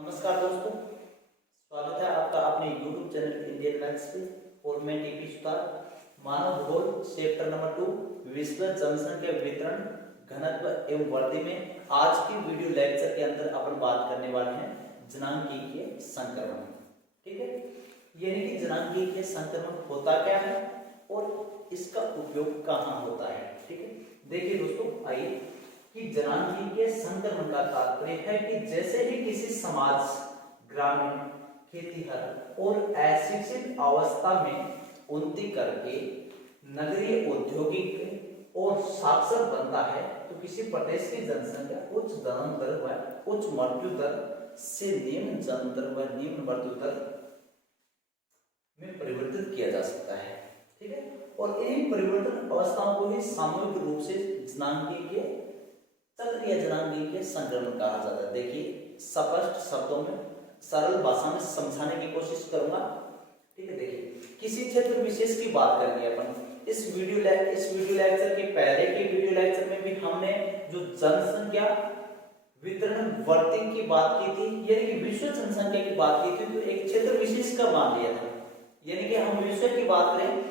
नमस्कार दोस्तों, स्वागत है आपका अपने YouTube चैनल इंडियन मैथ्स पे। और मैं टीपी सुतार, मानव भूगोल चैप्टर नंबर 2 विश्व जनसंख्या वितरण घनत्व एवं वृद्धि में आज की वीडियो लेक्चर के अंदर अपन बात करने वाले हैं जनांगीय संक्रमण। ठीक है, यानी कि जनांगीय संक्रमण होता क्या है और इसका उपयोग कहाँ होता है। ठीक है, देखिए दोस्तों, आइए कि जनांगीय संक्रमण का तात्पर्य है कि जैसे ही किसी समाज, ग्रामीण, खेतीहर और अशिक्षित अवस्था में उन्नति करके नगरीय, औद्योगिक और साक्षर बनता है तो किसी प्रदेश की जनसंख्या उच्च जन्म दर व उच्च मृत्यु दर से निम्न जन्म दर व निम्न मृत्यु दर में परिवर्तित किया जा सकता है। ठीक है, और इन परिवर्तन अवस्थाओं को ही सामूहिक रूप से जनांगीय चक्रीय जनांगीय संक्रमण कहा जाता है। देखिए, स्पष्ट शब्दों में सरल भाषा में समझाने की कोशिश करूंगा। ठीक है, देखिए, किसी क्षेत्र विशेष की बात करेंगे अपन। इस वीडियो लेक्चर के पहले के वीडियो लेक्चर में भी हमने जो जनसंख्या वितरण वृद्धि की बात की थी, यानी कि विश्व जनसंख्या की बात की थी, तो एक क्षेत्र विशेष का मान लिया था। यानी कि हम विश्व की बात करें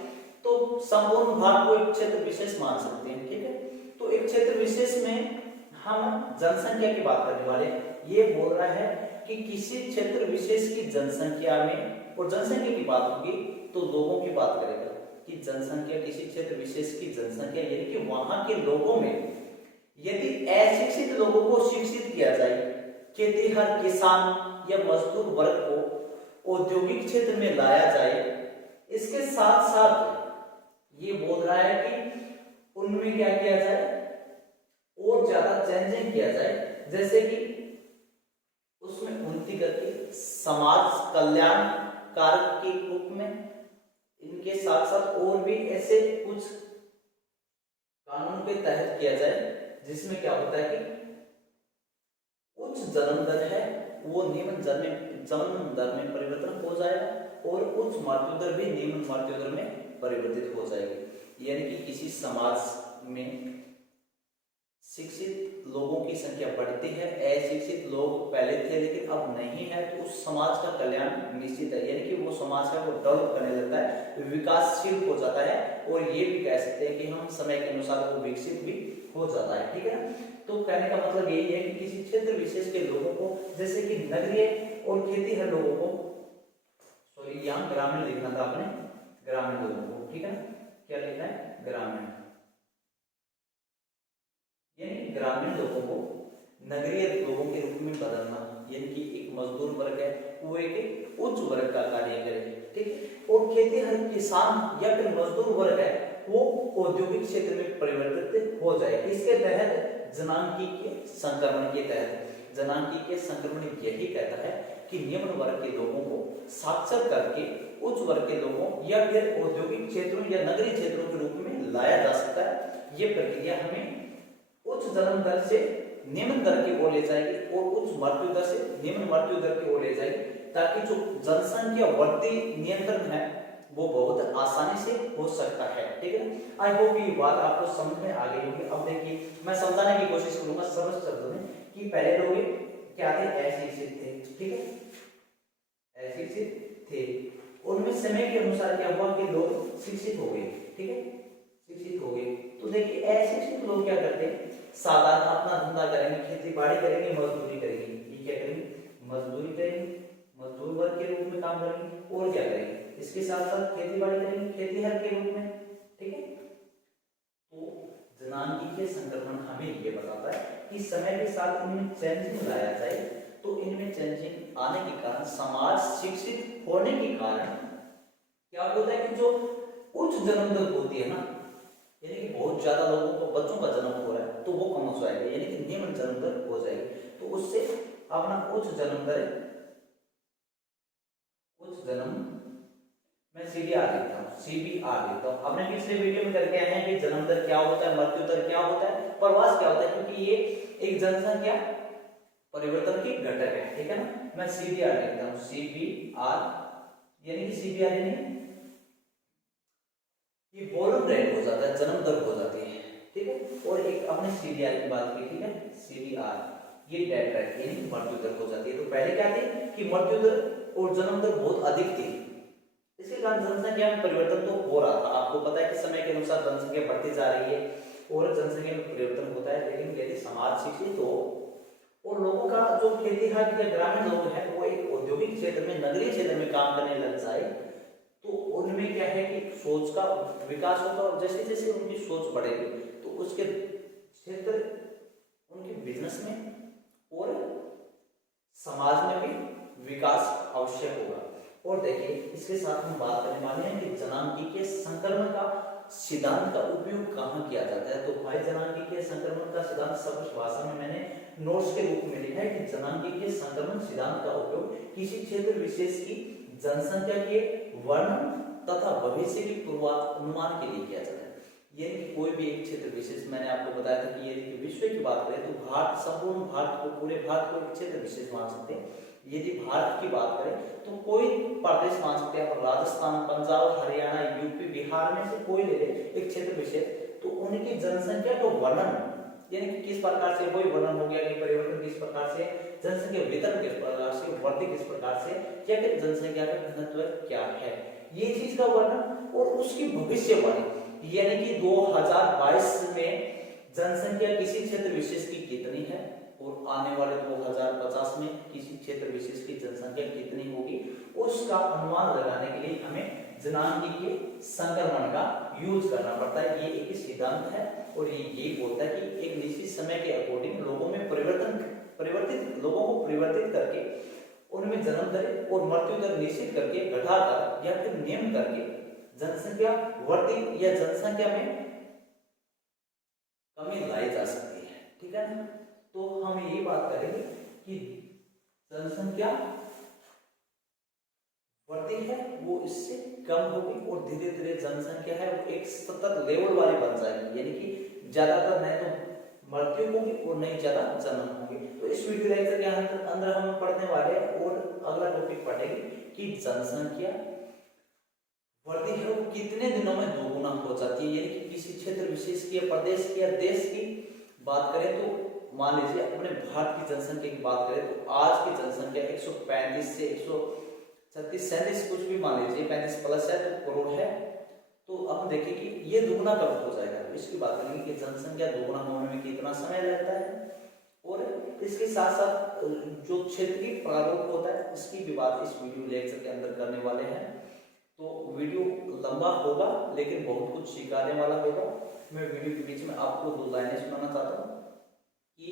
तो संपूर्ण भारत को एक क्षेत्र विशेष मान सकते हैं। ठीक है, तो एक क्षेत्र विशेष में हम जनसंख्या की बात करने वाले। ये बोल रहा है कि किसी क्षेत्र विशेष की जनसंख्या में, और जनसंख्या की बात होगी तो लोगों की बात करेगा कि जनसंख्या, किसी क्षेत्र विशेष की जनसंख्या यानी कि वहां के लोगों में यदि अशिक्षित लोगों को शिक्षित किया जाए, खेतीहर, किसान या मजदूर वर्ग को औद्योगिक क्षेत्र में लाया जाए, इसके साथ साथ ये बोल रहा है कि उनमें क्या किया जाए और ज्यादा चेंजिंग किया जाए, जैसे कि उसमें उन्नति करके समाज कल्याण कारक के रूप में इनके साथ साथ और भी ऐसे कुछ कानून के तहत किया जाए जिसमें क्या होता है कि उच्च जन्म दर है वो निम्न जन्म दर में परिवर्तन हो जाएगा और उच्च मृत्यु दर भी निम्न मृत्यु दर में परिवर्तित हो जाएगी। यानी कि किसी समाज में शिक्षित लोगों की संख्या बढ़ती है, अशिक्षित लोग पहले थे लेकिन अब नहीं है, तो उस समाज का कल्याण निश्चित है। यानी कि वो समाज है वो डेवलप करने लगता है, विकासशील हो जाता है, और ये भी कह सकते हैं कि हम समय के अनुसार वो विकसित भी हो जाता है। ठीक है ना, तो कहने का मतलब यही है कि किसी क्षेत्र विशेष के लोगों को, जैसे कि नगरीय और खेतीहर लोगों को, सॉरी यहाँ ग्रामीण लिखना था आपने, ग्रामीण लोगों को, ठीक है ना, क्या लिखना है, ग्रामीण, यानी ग्रामीण लोगों को नगरीय लोगों के रूप में बदलना, यानी कि एक मजदूर वर्ग है वो एक उच्च वर्ग का कार्य करे। ठीक है, और खेतीहर, किसान या फिर मजदूर वर्ग है वो औद्योगिक क्षेत्र में परिवर्तित हो जाए। इसके तहत जनांगीय संक्रमण के तहत जनांगीय संक्रमण यही कहता है कि निम्न वर्ग के लोगों को साक्षर करके उच्च वर्ग के लोगों या फिर औद्योगिक क्षेत्रों या नगरीय क्षेत्रों के रूप में लाया जा सकता है। ये प्रक्रिया हमें उच्च जन्म दर से निम्न दर की ओर ले जाएगी और उच्च मृत्यु दर से निम्न मृत्यु दर की ओर ले जाएगी, ताकि जो जनसंख्या वृद्धि नियंत्रण है वो बहुत आसानी से हो सकता है। ठीक है ना, आई होप ये बात आपको समझ में आ गई होगी। अब देखिए, मैं समझाने की कोशिश करूंगा सरल शब्दों में कि पहले लोग क्या थे, अशिक्षित थे। ठीक है, अशिक्षित थे, उनमें समय के अनुसार क्या हुआ कि लोग शिक्षित हो गए। ठीक है, शिक्षित हो गए, तो देखिए अशिक्षित लोग क्या करते हैं, साधारण अपना धंधा करेंगे, खेती बाड़ी करेंगे, मजदूरी करेंगे। ये क्या करेंगे, मजदूरी करेंगे, मजदूर वर्ग के रूप में काम करेंगे, और क्या करेंगे, इसके साथ साथ खेती बाड़ी करेंगे खेतीहर के रूप में। ठीक है, तो जनांगीय संक्रमण हमें ये बताता है कि समय के साथ इनमें चेंजिंग लाया जाए, तो इनमें चेंजिंग आने के कारण, समाज शिक्षित होने के कारण क्या होता है कि जो उच्च जन्म दर होती है ना, यानी कि बहुत ज्यादा लोगों को बच्चों का जन्म हो रहा है, तो वो कम हो जाएगा, यानी कि निम्न जन्म दर हो जाएगी। तो उससे अपना उच्च जन्म दर, उच्च जन्म, मैं सीबीआर लिखता हूँ, सीबीआर लिखता हूँ। हमने पिछले वीडियो में करके आए हैं कि जन्म दर क्या होता है, मृत्यु दर क्या होता है, प्रवास क्या होता है, क्योंकि ये एक जनसंख्या परिवर्तन की घटक है। ठीक है ना, मैं सीबीआर लिखता हूँ, सीबीआर, यानी कि सीबीआर यानी ये वॉल्यूम रेट हो जाता है, जन्म दर हो जाती है। ठीक है, और एक अपने सीडीआर की बात की, ठीक है, सीडीआर ये डेथ रेट यानी मृत्यु दर हो जाती है। तो पहले क्या थी कि मृत्यु दर और जन्म दर बहुत अधिक थी, इसके कारण जनसंख्या में परिवर्तन तो हो रहा था। आपको पता है कि समय के अनुसार जनसंख्या बढ़ती जा रही है और जनसंख्या में परिवर्तन होता है, लेकिन यदि समाज शिक्षित हो और लोगों का जो खेती या ग्रामीण लोग हैं वो एक औद्योगिक क्षेत्र में, नगरीय क्षेत्र में काम करने लग जाए, तो उनमें क्या है कि सोच का विकास होगा और जैसे जैसे उनकी सोच बढ़ेगी तो उसके क्षेत्र, उनके बिजनेस में और समाज में भी विकास आवश्यक होगा। और देखिए इसके साथ हम बात करने वाले हैं कि जनांगीय संक्रमण का सिद्धांत का उपयोग कहाँ किया जाता है। तो भाई जनांगीय संक्रमण का सिद्धांत सब भाषा में मैंने नोट्स के रूप में लिखा है कि जनांगीय संक्रमण सिद्धांत का उपयोग किसी क्षेत्र विशेष की जनसंख्या के वर्णन तथा भविष्य की पूर्वानुमान के लिए किया जाता है। ये कोई भी एक क्षेत्र विशेष, मैंने आपको बताया था कि यदि विश्व की बात करें तो भारत, संपूर्ण भारत को, पूरे भारत को एक क्षेत्र विशेष मान सकते हैं। यदि भारत की बात करें तो कोई प्रदेश मान सकते हैं, राजस्थान, पंजाब, हरियाणा, यूपी, बिहार में से कोई ले ले एक क्षेत्र विशेष, तो उनकी जनसंख्या का वर्णन यानी कि किस प्रकार से वही वर्णन हो गया कि परिवर्तन किस प्रकार से, जनसंख्या वितरण किस प्रकार से, वृद्धि किस प्रकार से, या फिर जनसंख्या का घनत्व क्या है, ये चीज का वर्णन और उसकी भविष्यवाणी यानी कि 2022 में जनसंख्या किसी क्षेत्र विशेष की कितनी है और आने वाले 2050 में किसी क्षेत्र विशेष की जनसंख्या कितनी होगी, उसका अनुमान लगाने के लिए हमें जनांगीय संक्रमण का यूज करना पड़ता है। ये एक सिद्धांत है और ये बोलता है कि एक निश्चित समय के अकॉर्डिंग लोगों में लोगों को परिवर्तित करके उनमें जन्म दर और मृत्यु दर निश्चित करके, घटाकर या फिर नियम करके जनसंख्या वृद्धि या जनसंख्या में कमी लाई जा सकती है। ठीक है ना। तो हम ये बात करेंगे कि जनसंख्या बढ़ती है वो इससे कम होगी और धीरे धीरे जनसंख्या है वो एक सतत लेवल वाली बन जाएगी, यानी कि ज्यादातर नहीं तो मृत्यु होगी और नहीं ज्यादा जन्म होगी। तो इस वीडियो लेक्चर के अंदर हम पढ़ने वाले हैं और अगला टॉपिक पढ़ेंगे कि जनसंख्या बढ़ती है वो कितने दिनों में दोगुना हो जाती है, यानी कि किसी क्षेत्र विशेष की, प्रदेश की या देश की बात करें तो मान लीजिए अपने भारत की जनसंख्या की बात करें तो आज की जनसंख्या 135 से 136 37 कुछ भी मान लीजिए 35 प्लस है तो करोड़ है। तो अब देखें कि ये दुगुना कब हो जाएगा, तो इसकी बात करेंगे कि जनसंख्या दुगुना होने में कितना समय लगता है और इसके साथ साथ जो क्षेत्रीय प्रारूप होता है इसकी भी बात इस वीडियो लेक्चर के अंदर करने वाले हैं। तो वीडियो लंबा होगा लेकिन बहुत कुछ सिखाने वाला होगा। मैं वीडियो के बीच में आपको दो लाइनें सुनाना चाहता हूँ कि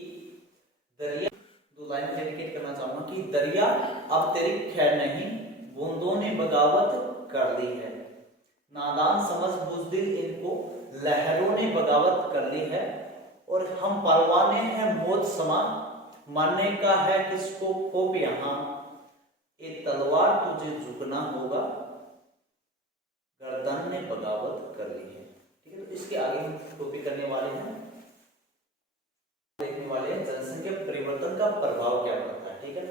दरिया, दो लाइन डेडिकेट करना चाहूंगा कि दरिया अब तेरी खैर नहीं, बूंदों ने बगावत कर ली है, नादान समझ बुज़दिल इनको लहरों ने बगावत कर ली है, और हम परवाने हैं मौत समा, मरने का है किसको खोप यहाँ, ये तलवार तुझे झुकना होगा, गर्दन ने बगावत कर ली है। ठीक है, तो इसके आगे हम टॉपिक करने वाले हैं, देखने वाले हैं जनसंख्या परिवर्तन का प्रभाव क्या पड़ता है। ठीक है,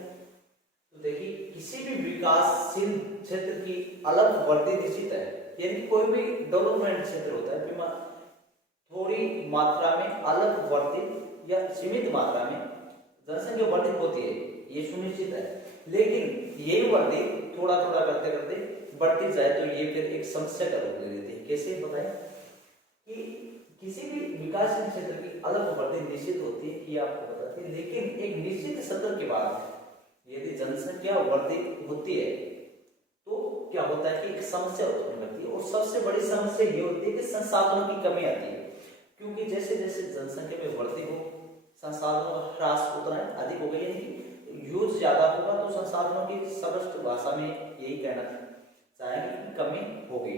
तो देखिए किसी भी विकासशील क्षेत्र की अलग वृद्धि निश्चित है, यानी कोई भी डेवलपमेंट क्षेत्र होता है थोड़ी मात्रा में अलग वृद्धि या सीमित मात्रा में जनसंख्या वृद्धि होती है, ये सुनिश्चित है। लेकिन यही वृद्धि थोड़ा थोड़ा करते करते बढ़ती जाए तो ये फिर एक समस्या का रूप ले लेती है। कैसे बताएं कि किसी भी विकासशील क्षेत्र की अलग वृद्धि निश्चित होती है, ये आपको बताती है, लेकिन एक निश्चित स्तर के बाद यदि जनसंख्या वृद्धि होती है तो क्या होता है कि एक समस्या उत्पन्न करती है, और सबसे बड़ी समस्या ये होती है कि संसाधनों की कमी आती है। क्योंकि जैसे जैसे जनसंख्या में वृद्धि हो संसाधनों का ह्रास उतना अधिक हो गई, यानी कि यूज ज्यादा होगा तो संसाधनों की सरल भाषा में यही कहना चाहेंगे कि कमी होगी।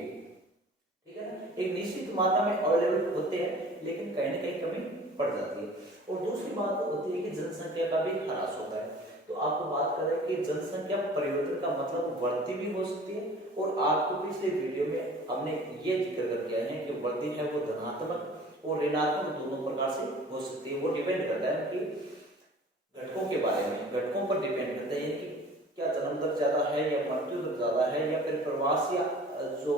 ठीक है ना, एक निश्चित मात्रा में अवेलेबल होते हैं लेकिन कहीं ना कहीं कमी पड़ जाती है। और दूसरी बात होती है कि जनसंख्या का भी ह्रास होता है। तो आपको बात करें कि जनसंख्या परिवर्तन का मतलब वृद्धि भी हो सकती है, और आपको पिछले वीडियो में हमने ये जिक्र कर दिया है कि वृद्धि है वो धनात्मक और ऋणात्मक दोनों प्रकार से हो सकती है। वो डिपेंड करता है कि घटकों के बारे में, घटकों पर डिपेंड करता है कि क्या जन्म दर ज्यादा है या मृत्यु दर ज्यादा है, या फिर प्रवास या जो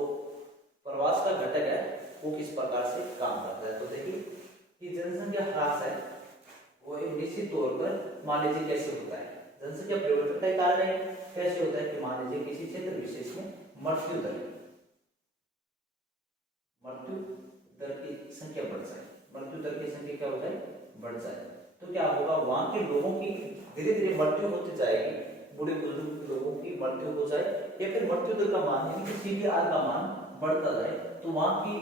प्रवास का घटक है वो किस प्रकार से काम करता है। तो देखिए कि जनसंख्या ह्रास है वो एक निश्चित तौर पर मान लीजिए कैसे होता है, जनसंख्या परिवर्तन का कारण है कैसे होता है कि मान लीजिए किसी क्षेत्र विशेष में मृत्यु दर की संख्या बढ़ जाए, मृत्यु दर की संख्या क्या हो जाए, बढ़ जाए, तो क्या होगा, वहां के लोगों की धीरे धीरे मृत्यु होती जाएगी, बूढ़े बुजुर्ग लोगों की मृत्यु हो जाए या फिर मृत्यु दर का मान यानी कि सीपीआर का मान बढ़ता जाए, तो वहां की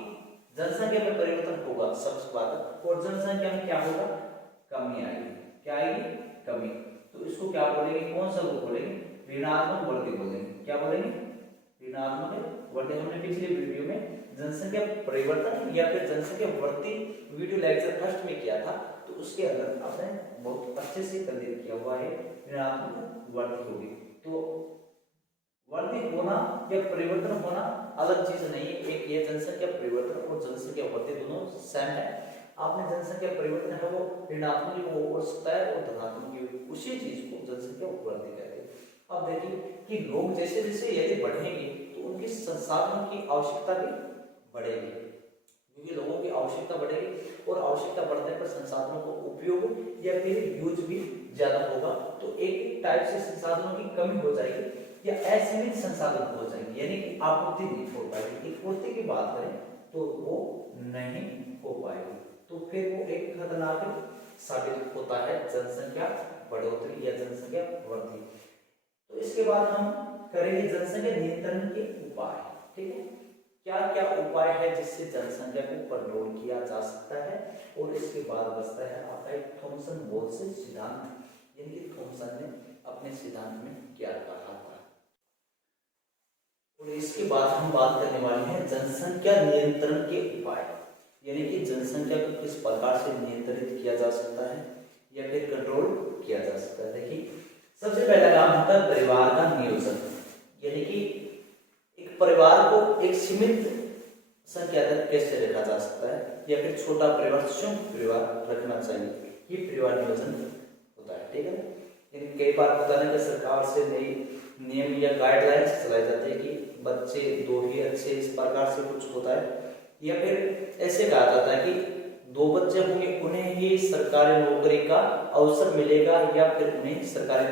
जनसंख्या में परिवर्तन होगा सबसे बात, और जनसंख्या में क्या होगा, कमी आएगी, क्या आएगी, कमी। तो इसको क्या बोलेंगे, कौन सा रूप बोलेंगे, ऋणात्मक वृद्धि बोलेंगे, क्या बोलेंगे, ऋणात्मक वृद्धि। हमने पिछले वीडियो में जनसंख्या परिवर्तन या फिर जनसंख्या वृद्धि वीडियो लेक्चर फर्स्ट में किया था, तो उसके अंदर आपने बहुत अच्छे से कंडेम किया हुआ है, ऋणात्मक वृद्धि होगी। तो वृद्धि होना या परिवर्तन होना अलग चीज नहीं है, एक ये जनसंख्या परिवर्तन और जनसंख्या वृद्धि दोनों सेम है। आपने जनसंख्या परिवर्तन है वो ऋणात्मक हो सकता है और धनात्मक, उसी चीज को जनसंख्या वृद्धि कहते हैं। अब देखिए कि लोग जैसे जैसे यदि बढ़ेंगे तो उनकी संसाधनों की आवश्यकता भी बढ़ेगी, क्योंकि लोगों की आवश्यकता बढ़ेगी और आवश्यकता बढ़ने पर संसाधनों को उपयोग या फिर यूज भी ज्यादा होगा, तो एक टाइप से संसाधनों की कमी हो जाएगी या असीमित संसाधन हो जाएंगे, यानी कि आपूर्ति नहीं हो पाएगी। एक पूर्ति की बात करें तो वो नहीं हो पाएगी, तो फिर वो एक खतरनाक साबित होता है जनसंख्या बढ़ोतरी या जनसंख्या वृद्धि। तो इसके बाद हम करेंगे जनसंख्या नियंत्रण के उपाय, ठीक है, क्या क्या उपाय है जिससे जनसंख्या को कंट्रोल किया जा सकता है। और इसके बाद बचता है आपका एक थॉमसन बोल्स सिद्धांत, यानी कि थॉमसन ने अपने सिद्धांत में क्या कहा था। और इसके बाद हम बात करने वाले हैं जनसंख्या नियंत्रण के उपाय, यानी कि जनसंख्या को किस प्रकार से नियंत्रित किया जा सकता है या फिर कंट्रोल किया जा सकता है। देखिए सबसे पहला काम होता है परिवार का नियोजन, यानी कि एक परिवार को एक सीमित संख्या तक कैसे रखा जा सकता है या फिर छोटा परिवार संयुक्त परिवार रखना चाहिए, ये परिवार नियोजन होता है, ठीक है। लेकिन कई बार होता है कि सरकार से नई नियम या गाइडलाइंस चलाए जाते हैं कि बच्चे दो ही अच्छे, इस प्रकार से कुछ होता है, या फिर ऐसे कहा जाता है कि दो बच्चे होंगे उन्हें ही सरकारी नौकरी का अवसर मिलेगा या फिर उन्हें सरकारी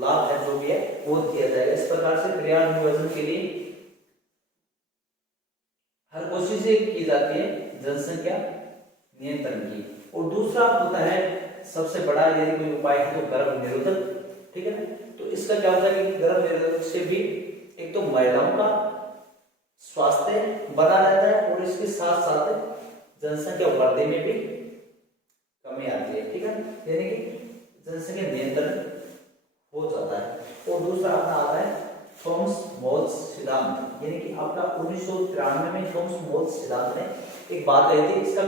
लाभ है जो भी है वो दिया जाएगा। इस प्रकार से परिवार नियोजन के लिए हर कोशिश की जाती है जनसंख्या नियंत्रण की। और दूसरा होता है सबसे बड़ा यदि कोई उपाय है तो गर्भ निरोधक, ठीक है ना। तो इसका क्या होता है कि गर्भ निरोधक से भी एक तो महिलाओं का स्वास्थ्य बना रहता है और इसके साथ साथ जनसंख्या वृद्धि में भी कमी आती है, ठीक है, यानी कि जनसंख्या नियंत्रण हो जाता है। और दूसरा अपना आता है थॉमस बोल्स सिद्धांत, यानी कि आपका 1993 में थॉमस बोल्स सिद्धांत ने एक बात कही थी, इसका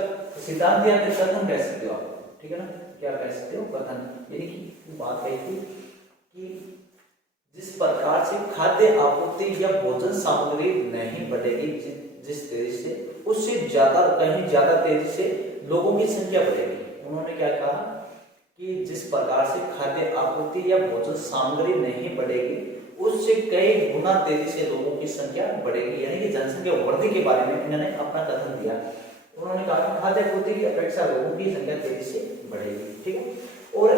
सिद्धांत या फिर कथन कह सकते हो आप, ठीक है ना, क्या कह सकते हो, कथन, यानी कि बात कही थी कि जिस प्रकार से खाद्य आपूर्ति या भोजन सामग्री नहीं बढ़ेगी जिस तेजी से, उससे ज्यादा कहीं ज्यादा तेजी से लोगों की संख्या बढ़ेगी। उन्होंने क्या कहा कि जिस प्रकार से खाद्य आपूर्ति या भोजन सामग्री नहीं बढ़ेगी उससे कई गुना तेजी से लोगों की संख्या बढ़ेगी, यानी कि जनसंख्या वृद्धि के बारे में इन्होंने अपना कथन दिया। उन्होंने कहा कि खाद्य आपूर्ति की अपेक्षा लोगों की संख्या तेजी से बढ़ेगी, ठीक है। और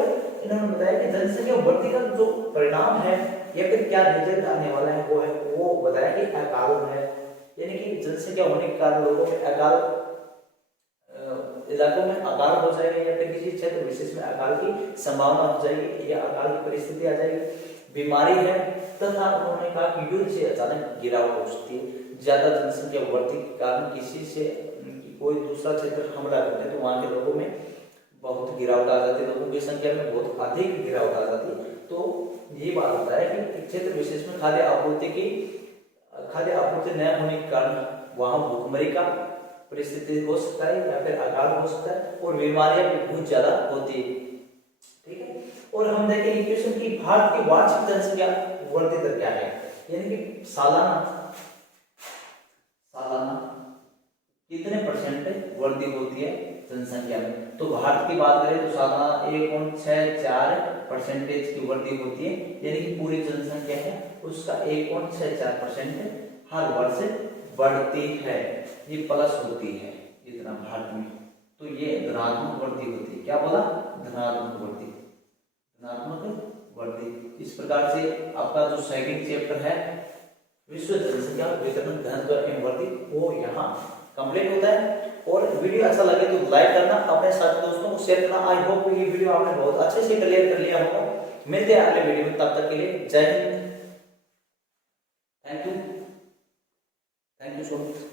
इन्होंने बताया कि जनसंख्या वृद्धि का जो परिणाम है या फिर क्या रिजल्ट आने वाला है वो बताया कि अकाल है, यानी कि जनसंख्या होने के कारण लोगों में अकाल, इलाकों में अकाल हो जाएगा या फिर किसी क्षेत्र विशेष में अकाल की संभावना हो जाएगी या अकाल की परिस्थिति आ जाएगी। बीमारी है तथा उन्होंने कहा कि युद्ध से अचानक गिरावट हो सकती है, ज्यादा जनसंख्या वृद्धि के कारण किसी से कोई दूसरा क्षेत्र हमला करते हैं तो वहां के लोगों में बहुत गिरावट आ जाती है, लोगों की संख्या में बहुत अधिक गिरावट आ जाती है। तो ये बात होता है कि क्षेत्र विशेष में खाद्य आपूर्ति न होने के कारण वहां भूखमरी का परिस्थिति हो सकता है या फिर अकाल हो सकता है और बीमारियां भी बहुत ज्यादा होती है, ठीक है। और हम देखेंगे क्वेश्चन की भारत की वार्षिक जनसंख्या वृद्धि दर क्या है, यानी कि सालाना कितने परसेंट वृद्धि होती है जनसंख्या में। तो भारत की बात करें तो सालाना 1.64% की वृद्धि होती है, यानी कि पूरी जनसंख्या है उसका 1.64% हर वर्ष बढ़ती है, ये प्लस होती है इतना भारत में। तो ये धनात्मक वृद्धि होती है, क्या बोला, धनात्मक वृद्धि, धनात्मक वृद्धि। इस प्रकार से आपका जो सेकंड चैप्टर है विश्व जनसंख्या वितरण घनत्व एवं वृद्धि वो यहाँ कंप्लीट होता है। और वीडियो अच्छा लगे तो लाइक करना, अपने साथी दोस्तों को शेयर करना। आई होप ये वीडियो आपने बहुत अच्छे से क्लियर कर लिया होगा। मिलते हैं अगले वीडियो में, तब तक के लिए जय Hind. Thank you so much.